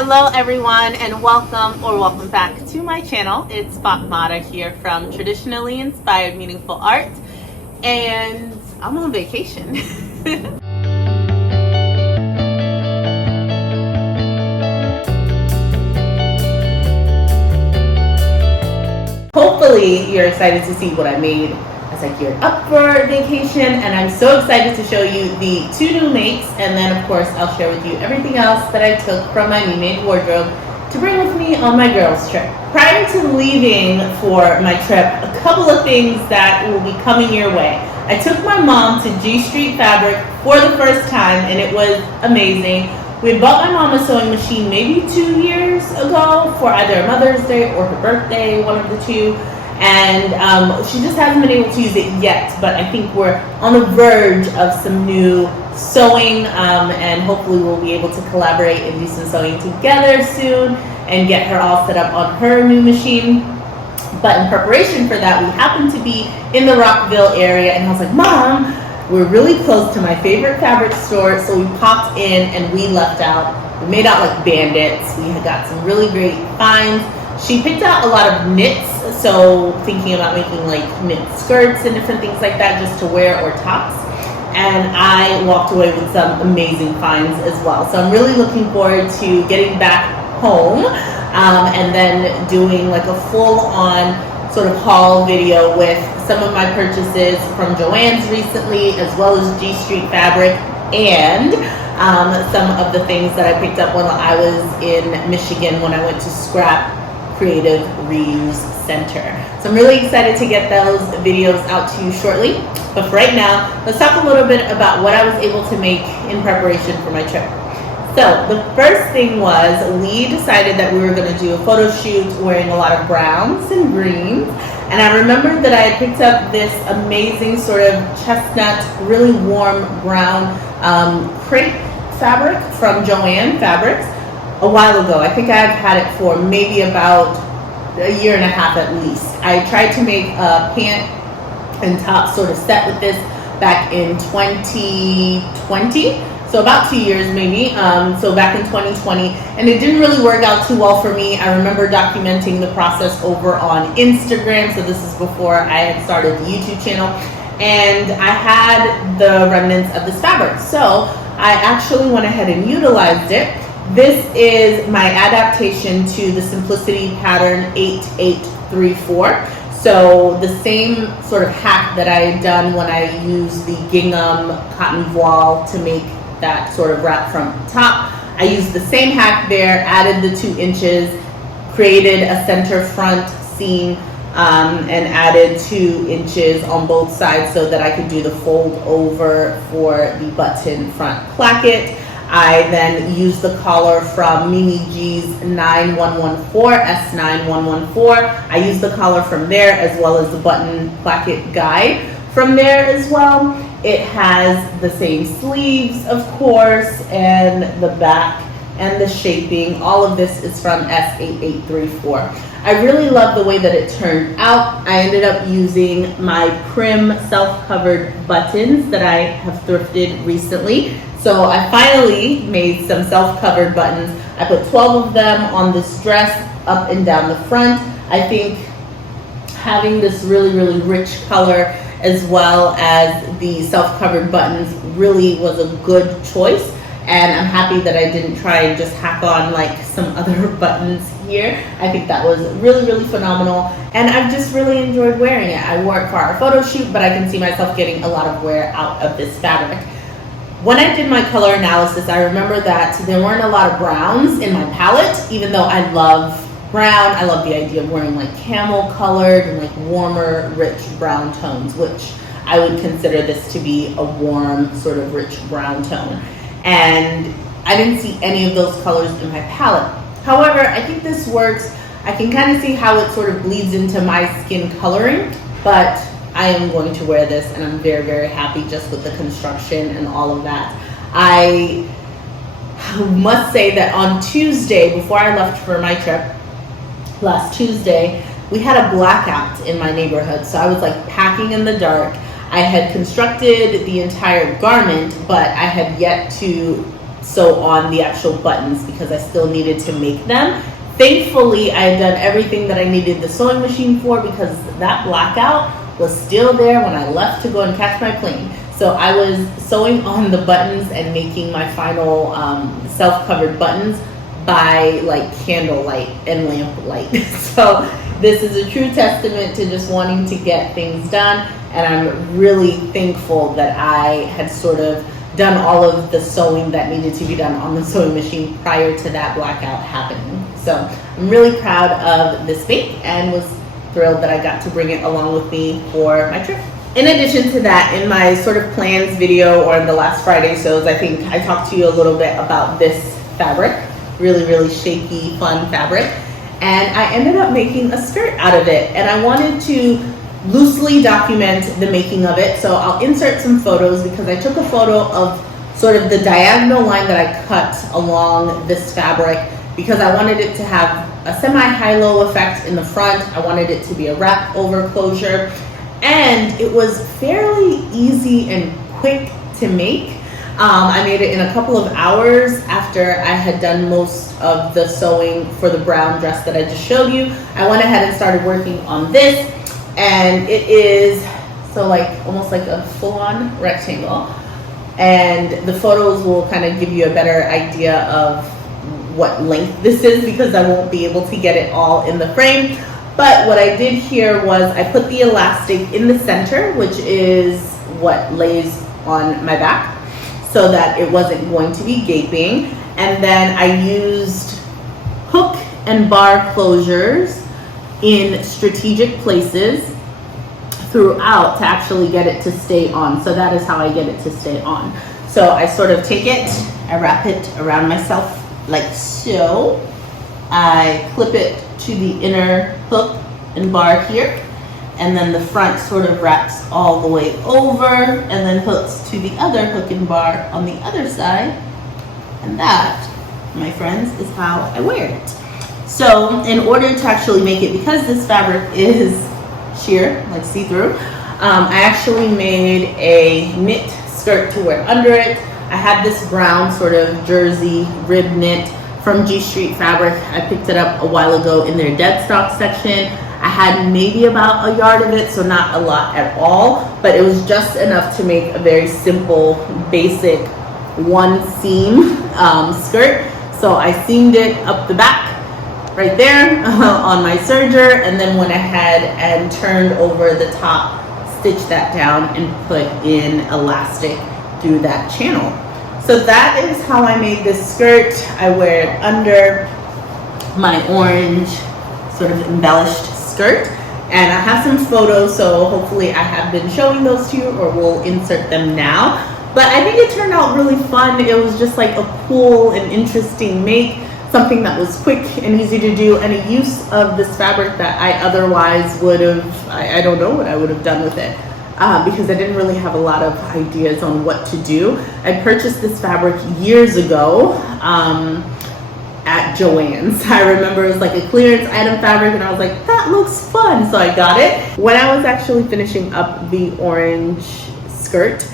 Hello everyone, and welcome back to my channel. It's Fatmata here from Traditionally Inspired Meaningful Art, and I'm on vacation. Hopefully you're excited to see what I made as I geared up for vacation, and I'm so excited to show you the 2 new makes, and then of course I'll share with you everything else that I took from my new-made wardrobe to bring with me on my girls trip. Prior to leaving for my trip, a couple of things that will be coming your way. I took my mom to G Street Fabric for the first time, and it was amazing. We had bought my mom a sewing machine maybe 2 years ago for either Mother's Day or her birthday, one of the two. And she just hasn't been able to use it yet, but I think we're on the verge of some new sewing, and hopefully we'll be able to collaborate and do some sewing together soon and get her all set up on her new machine. But in preparation for that, we happened to be in the Rockville area, and I was like, Mom, we're really close to my favorite fabric store, so we popped in and we left out. We made out like bandits. We had got some really great finds. She picked out a lot of knits, so thinking about making like knit skirts and different things like that just to wear, or tops. And I walked away with some amazing finds as well. So I'm really looking forward to getting back home and then doing like a full-on sort of haul video with some of my purchases from JOANN's recently, as well as G Street Fabric, and some of the things that I picked up when I was in Michigan when I went to Scrap Creative Reuse Center. So I'm really excited to get those videos out to you shortly. But for right now, let's talk a little bit about what I was able to make in preparation for my trip. So the first thing was, we decided that we were going to do a photo shoot wearing a lot of browns and greens. And I remembered that I had picked up this amazing sort of chestnut, really warm brown crepe fabric from JOANN Fabrics a while ago. I think I've had it for maybe about a year and a half at least. I tried to make a pant and top sort of set with this back in 2020. So about 2 years maybe, so back in 2020, and it didn't really work out too well for me. I remember documenting the process over on Instagram, so this is before I had started the YouTube channel, and I had the remnants of this fabric. So I actually went ahead and utilized it. This is my adaptation to the Simplicity pattern 8834. So the same sort of hack that I had done when I used the gingham cotton voile to make that sort of wrap front top. I used the same hack there, added the 2 inches, created a center front seam, and added 2 inches on both sides so that I could do the fold over for the button front placket. I then used the collar from Mimi G's 9114, S9114. I used the collar from there, as well as the button placket guide from there as well. It has the same sleeves, of course, and the back and the shaping. All of this is from S8834. I really love the way that it turned out. I ended up using my Prim self-covered buttons that I have thrifted recently. So I finally made some self-covered buttons. I put 12 of them on this dress up and down the front. I think having this really, really rich color as well as the self-covered buttons really was a good choice. And I'm happy that I didn't try and just hack on like some other buttons here. I think that was really, really phenomenal. And I've just really enjoyed wearing it. I wore it for our photo shoot, but I can see myself getting a lot of wear out of this fabric. When I did my color analysis, I remember that there weren't a lot of browns in my palette, even though I love brown. I love the idea of wearing like camel colored and like warmer, rich brown tones, which I would consider this to be a warm, sort of rich brown tone. And I didn't see any of those colors in my palette. However, I think this works. I can kind of see how it sort of bleeds into my skin coloring, but I am going to wear this, and I'm very, very happy just with the construction and all of that. I must say that on Tuesday, before I left for my trip, last Tuesday, we had a blackout in my neighborhood. So I was like packing in the dark. I had constructed the entire garment, but I had yet to sew on the actual buttons because I still needed to make them. Thankfully, I had done everything that I needed the sewing machine for because that blackout was still there when I left to go and catch my plane. So I was sewing on the buttons and making my final self-covered buttons by like candlelight and lamplight. So this is a true testament to just wanting to get things done, and I'm really thankful that I had sort of done all of the sewing that needed to be done on the sewing machine prior to that blackout happening. So I'm really proud of this bake and was thrilled that I got to bring it along with me for my trip. In addition to that, in my sort of plans video or in the last Friday shows, I think I talked to you a little bit about this fabric, really shaky, fun fabric. And I ended up making a skirt out of it, and I wanted to loosely document the making of it. So I'll insert some photos because I took a photo of sort of the diagonal line that I cut along this fabric because I wanted it to have a semi-high-low effect in the front. I wanted it to be a wrap over closure, and it was fairly easy and quick to make. I made it in a couple of hours after I had done most of the sewing for the brown dress that I just showed you. I went ahead and started working on this, and it is so like almost like a full-on rectangle, and the photos will kind of give you a better idea of what length this is because I won't be able to get it all in the frame. But what I did here was I put the elastic in the center, which is what lays on my back, so that it wasn't going to be gaping. And then I used hook and bar closures in strategic places throughout to actually get it to stay on. So that is how I get it to stay on. So I sort of take it, I wrap it around myself like so. I clip it to the inner hook and bar here, and then the front sort of wraps all the way over and then hooks to the other hook and bar on the other side. And that, my friends, is how I wear it. So in order to actually make it, because this fabric is sheer, like see-through, I actually made a knit skirt to wear under it. I had this brown sort of jersey rib knit from G Street Fabric. I picked it up a while ago in their dead stock section. I had maybe about a yard of it, so not a lot at all, but it was just enough to make a very simple, basic one seam skirt. So I seamed it up the back right there on my serger, and then went ahead and turned over the top, stitched that down, and put in elastic through that channel. So that is how I made this skirt. I wear it under my orange sort of embellished skirt, and I have some photos, so hopefully I have been showing those to you, or we'll insert them now. But I think it turned out really fun. It was just like a cool and interesting make, something that was quick and easy to do, and a use of this fabric that I otherwise would have, I don't know what I would have done with it. Because I didn't really have a lot of ideas on what to do. I purchased this fabric years ago at JOANN's. I remember it was like a clearance item fabric, and I was like, that looks fun, so I got it. When I was actually finishing up the orange skirt,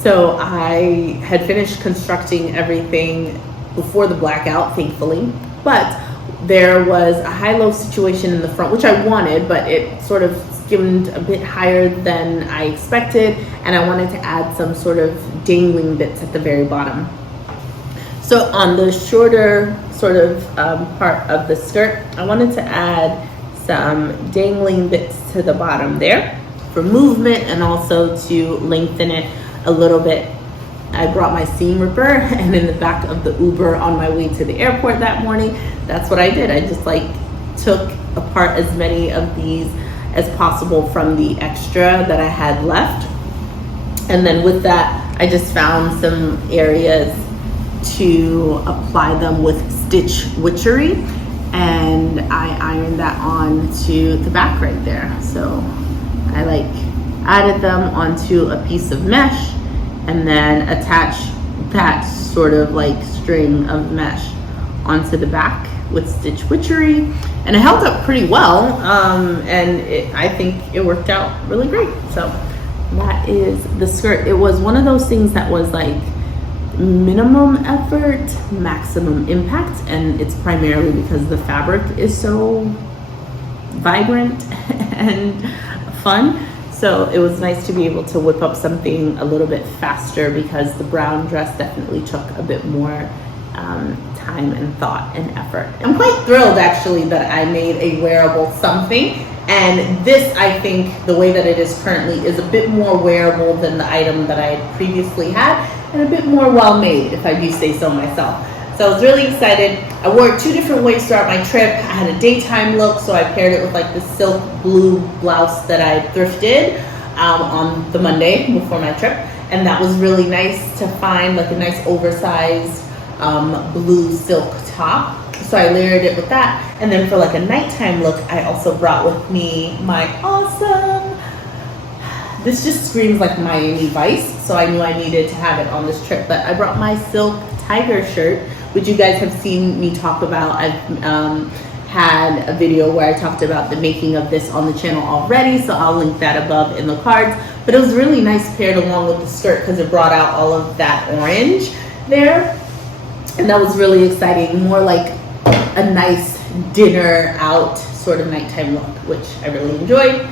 so I had finished constructing everything before the blackout, thankfully, but there was a high-low situation in the front, which I wanted, but it sort of skimmed a bit higher than I expected, and I wanted to add some sort of dangling bits at the very bottom. So on the shorter sort of part of the skirt, I wanted to add some dangling bits to the bottom there for movement and also to lengthen it a little bit. I brought my seam ripper, and in the back of the Uber on my way to the airport that morning, that's what I did. I just like took apart as many of these as possible from the extra that I had left. And then with that, I just found some areas to apply them with stitch witchery, and I ironed that on to the back right there. So I like added them onto a piece of mesh and then attached that sort of like string of mesh onto the back with stitch witchery, and it held up pretty well, and I think it worked out really great. So that is the skirt. It was one of those things that was like, minimum effort, maximum impact, and it's primarily because the fabric is so vibrant and fun. So it was nice to be able to whip up something a little bit faster, because the brown dress definitely took a bit more time and thought and effort. I'm quite thrilled actually that I made a wearable something, and this, I think the way that it is currently is a bit more wearable than the item that I had previously had, and a bit more well made, if I do say so myself. So I was really excited. I wore it 2 different ways throughout my trip. I had a daytime look, so I paired it with like the silk blue blouse that I thrifted on the Monday before my trip, and that was really nice to find, like a nice oversized blue silk top. So I layered it with that, and then for like a nighttime look, I also brought with me my awesome, this just screams like Miami Vice, so I knew I needed to have it on this trip, but I brought my silk tiger shirt, which you guys have seen me talk about. I've had a video where I talked about the making of this on the channel already, so I'll link that above in the cards. But it was really nice paired along with the skirt, because it brought out all of that orange there, and that was really exciting. More like a nice dinner out sort of nighttime look, which I really enjoyed.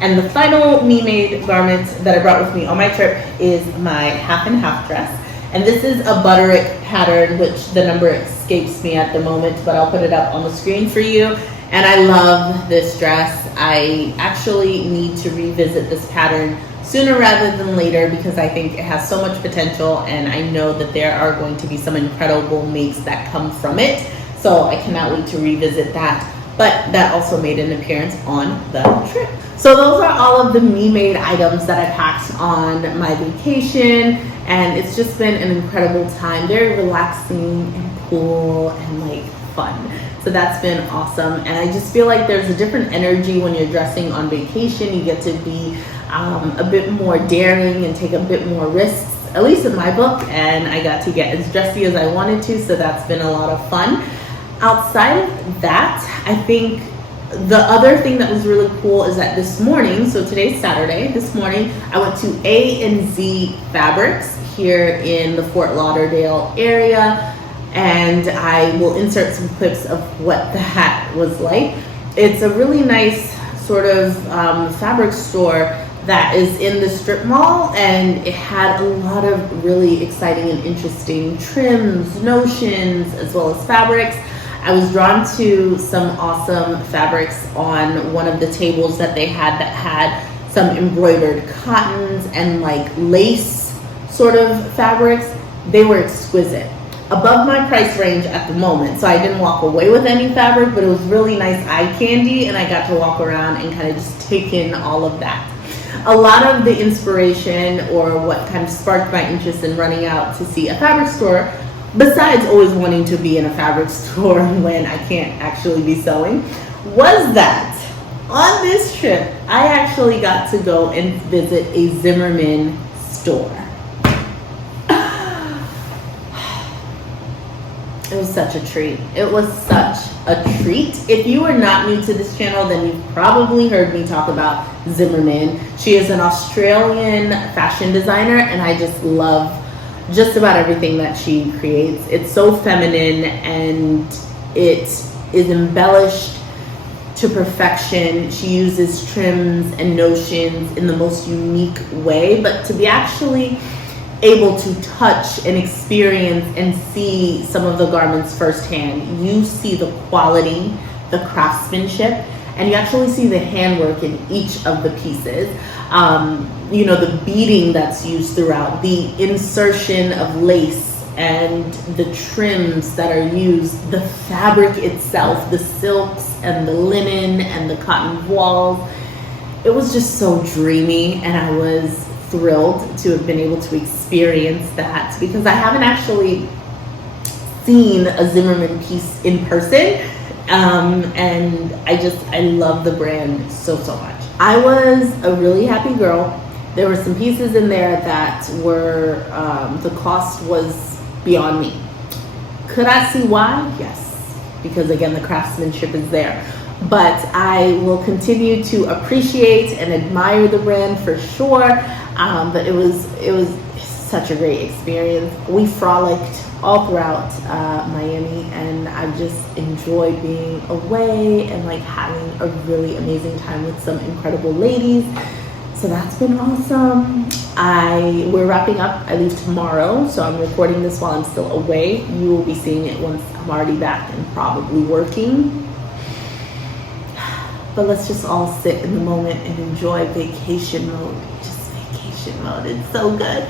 And the final me-made garment that I brought with me on my trip is my half and half dress. And this is a butterick pattern, which the number escapes me at the moment, but I'll put it up on the screen for you. And I love this dress. I actually need to revisit this pattern sooner rather than later, because I think it has so much potential, and I know that there are going to be some incredible makes that come from it. So I cannot wait to revisit that. But that also made an appearance on the trip. So those are all of the me-made items that I packed on my vacation, and it's just been an incredible time. Very relaxing and cool and like fun. So that's been awesome, and I just feel like there's a different energy when you're dressing on vacation. You get to be a bit more daring and take a bit more risks, at least in my book, and I got to get as dressy as I wanted to, so that's been a lot of fun. Outside of that, I think the other thing that was really cool is that this morning, so today's Saturday, this morning I went to A&Z Fabrics here in the Fort Lauderdale area, and I will insert some clips of what the hat was like. It's a really nice sort of fabric store that is in the strip mall, and it had a lot of really exciting and interesting trims, notions, as well as fabrics. I was drawn to some awesome fabrics on one of the tables that they had that had some embroidered cottons and like lace sort of fabrics. They were exquisite. Above my price range at the moment, so I didn't walk away with any fabric, but it was really nice eye candy, and I got to walk around and kind of just take in all of that. A lot of the inspiration, or what kind of sparked my interest in running out to see a fabric store, besides always wanting to be in a fabric store when I can't actually be sewing, was that on this trip, I actually got to go and visit a Zimmermann store. It was such a treat. It was such a treat. If you are not new to this channel, then you've probably heard me talk about Zimmermann. She is an Australian fashion designer, and I just love just about everything that she creates. It's so feminine, and it is embellished to perfection. She uses trims and notions in the most unique way, but to be actually able to touch and experience and see some of the garments firsthand, you see the quality, the craftsmanship, and you actually see the handwork in each of the pieces. You know, the beading that's used throughout, the insertion of lace and the trims that are used, the fabric itself, the silks and the linen and the cotton voile. It was just so dreamy, and I was thrilled to have been able to experience that, because I haven't actually seen a Zimmermann piece in person, and I love the brand so much. I was a really happy girl. There were some pieces in there that were the cost was beyond me. Could I see why? Yes, because again, the craftsmanship is there. But I will continue to appreciate and admire the brand for sure. But it was such a great experience. We frolicked all throughout Miami, and I've just enjoyed being away and like having a really amazing time with some incredible ladies. So that's been awesome. We're wrapping up. I leave tomorrow, so I'm recording this while I'm still away. You will be seeing it once I'm already back and probably working. But let's just all sit in the moment and enjoy vacation mode. Just vacation mode. It's so good.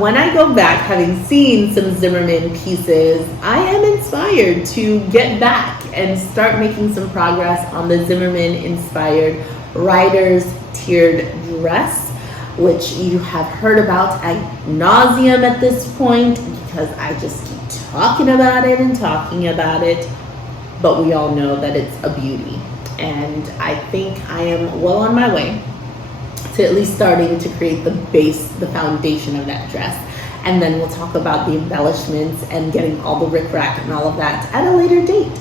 When I go back, having seen some Zimmermann pieces, I am inspired to get back and start making some progress on the Zimmermann inspired Rider's Tiered Dress, which you have heard about ad nauseum at this point because I just keep talking about it, but we all know that it's a beauty. And I think I am well on my way to at least starting to create the base, the foundation of that dress. And then we'll talk about the embellishments and getting all the rickrack and all of that at a later date.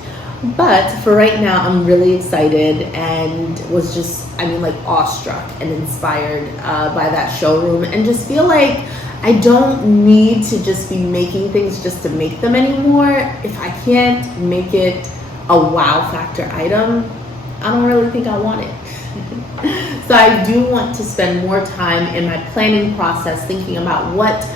But for right now, I'm really excited and was just, like awestruck and inspired by that showroom, and just feel like I don't need to just be making things just to make them anymore. If I can't make it a wow factor item, I don't really think I want it. So I do want to spend more time in my planning process thinking about what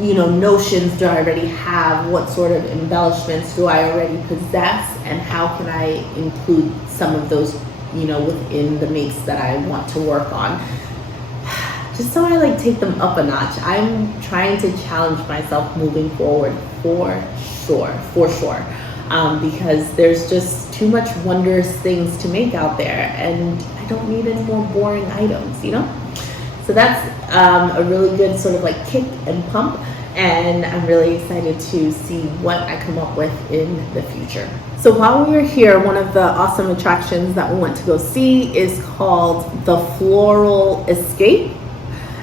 notions do I already have, what sort of embellishments do I already possess, and how can I include some of those within the makes that I want to work on, just so I take them up a notch. I'm trying to challenge myself moving forward for sure. Because there's just too much wondrous things to make out there, and I don't need any more boring items, So that's a really good sort of kick and pump, and I'm really excited to see what I come up with in the future. So while we were here, one of the awesome attractions that we went to go see is called the Floral Escape,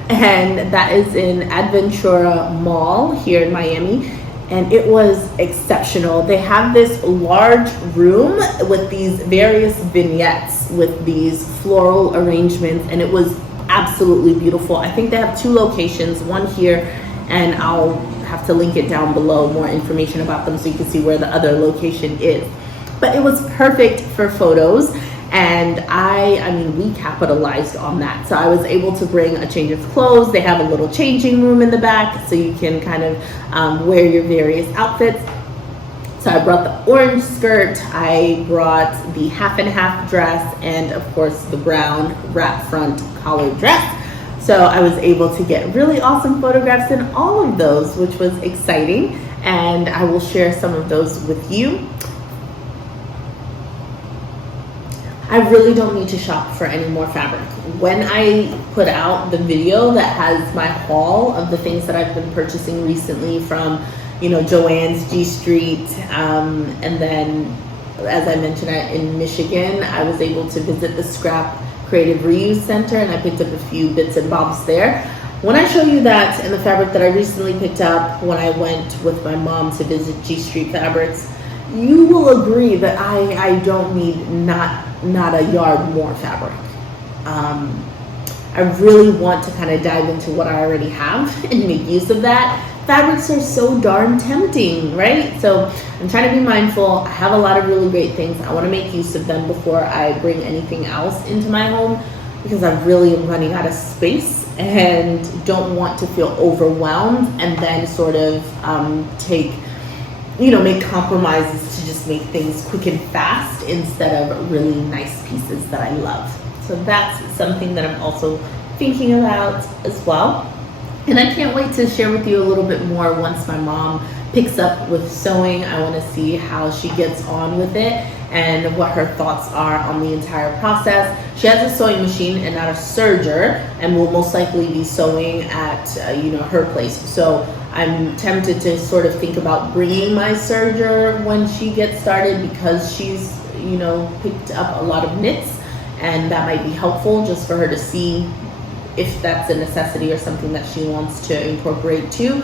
and that is in Aventura Mall here in Miami. And it was exceptional. They have this large room with these various vignettes with these floral arrangements, and it was absolutely beautiful. I think they have 2 locations, one here, and I'll have to link it down below, more information about them so you can see where the other location is. But it was perfect for photos, and we capitalized on that. So I was able to bring a change of clothes. They have a little changing room in the back so you can kind of wear your various outfits. So I brought the orange skirt, I brought the half and half dress, and of course the brown wrap front collared dress. So I was able to get really awesome photographs in all of those, which was exciting, and I will share some of those with you. I really don't need to shop for any more fabric. When I put out the video that has my haul of the things that I've been purchasing recently from, JOANN's, G Street, and then, as I mentioned, in Michigan, I was able to visit the Scrap Creative Reuse Center, and I picked up a few bits and bobs there. When I show you that and the fabric that I recently picked up when I went with my mom to visit G Street Fabrics, you will agree that I don't need not a yard more fabric. I really want to kind of dive into what I already have and make use of that. Fabrics are so darn tempting, right? So I'm trying to be mindful. I have a lot of really great things. I want to make use of them before I bring anything else into my home, because I really am running out of space and don't want to feel overwhelmed and then sort of make compromises to just make things quick and fast instead of really nice pieces that I love. So that's something that I'm also thinking about as well. And I can't wait to share with you a little bit more once my mom picks up with sewing. I want to see how she gets on with it and what her thoughts are on the entire process. She has a sewing machine and not a serger, and will most likely be sewing at her place. So I'm tempted to sort of think about bringing my serger when she gets started, because she's picked up a lot of knits, and that might be helpful just for her to see if that's a necessity or something that she wants to incorporate too.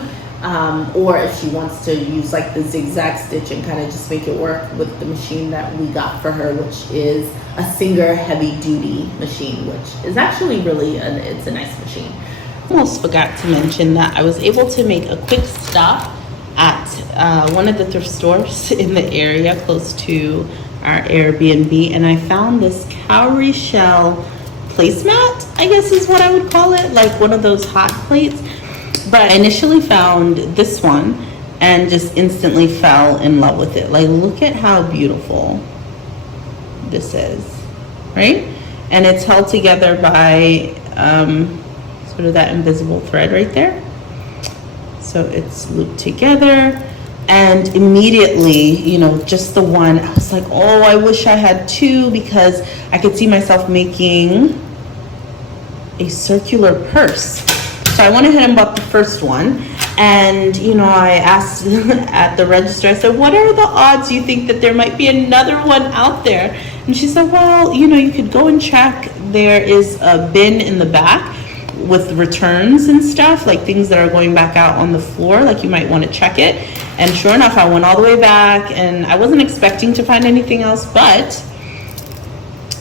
Or if she wants to use the zigzag stitch and kind of just make it work with the machine that we got for her, which is a Singer heavy duty machine, which is actually really it's a nice machine. Almost forgot to mention that I was able to make a quick stop at one of the thrift stores in the area close to our Airbnb, and I found this cowrie shell placemat, I guess is what I would call it, like one of those hot plates. But I initially found this one and just instantly fell in love with it. Like, look at how beautiful this is, right? And it's held together by sort of that invisible thread right there. So it's looped together, and immediately, you know, just the one, I was like, oh, I wish I had two, because I could see myself making a circular purse. So I went ahead and bought the first one, and you know, I asked at the register, I said, what are the odds you think that there might be another one out there? And she said, well, you know, you could go and check. There is a bin in the back with returns and stuff, like things that are going back out on the floor, like you might want to check it. And sure enough, I went all the way back, and I wasn't expecting to find anything else, but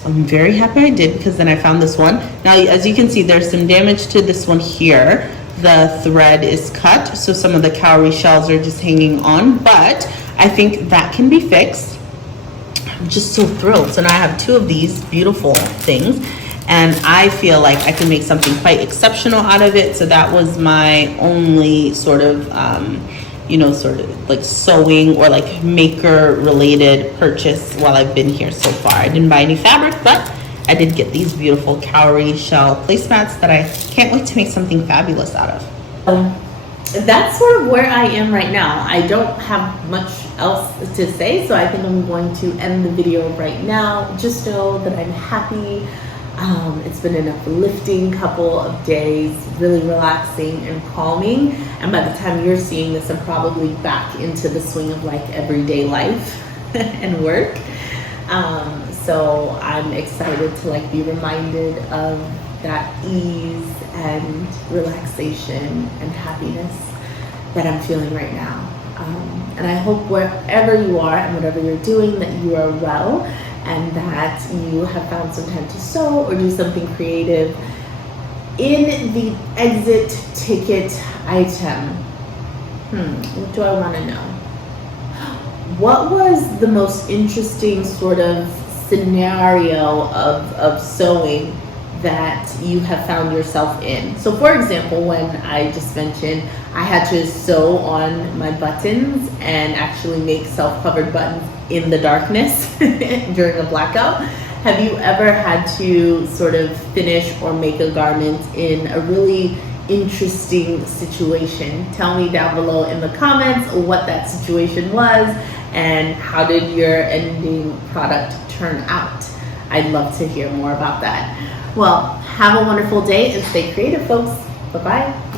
I'm very happy I did, because then I found this one. Now, as you can see, there's some damage to this one here. The thread is cut, so some of the cowrie shells are just hanging on, but I think that can be fixed. I'm just so thrilled. So now I have two of these beautiful things, and I feel like I can make something quite exceptional out of it. So that was my only sort of you know, sort of like sewing or like maker related purchase while I've been here so far. I didn't buy any fabric, but I did get these beautiful cowrie shell placemats that I can't wait to make something fabulous out of. That's sort of where I am right now. I don't have much else to say, so I think I'm going to end the video right now. Just know that I'm happy. It's been an uplifting couple of days, really relaxing and calming, and by the time you're seeing this, I'm probably back into the swing of like everyday life and work. So I'm excited to like be reminded of that ease and relaxation and happiness that I'm feeling right now. And I hope wherever you are and whatever you're doing, that you are well, and that you have found some time to sew or do something creative. In the exit ticket item, what do I want to know? What was the most interesting sort of scenario of sewing that you have found yourself in? So for example, when I just mentioned I had to sew on my buttons and actually make self-covered buttons in the darkness during a blackout. Have you ever had to sort of finish or make a garment in a really interesting situation? Tell me down below in the comments what that situation was and how did your ending product turn out. I'd love to hear more about that. Well, have a wonderful day and stay creative, folks. Bye-bye.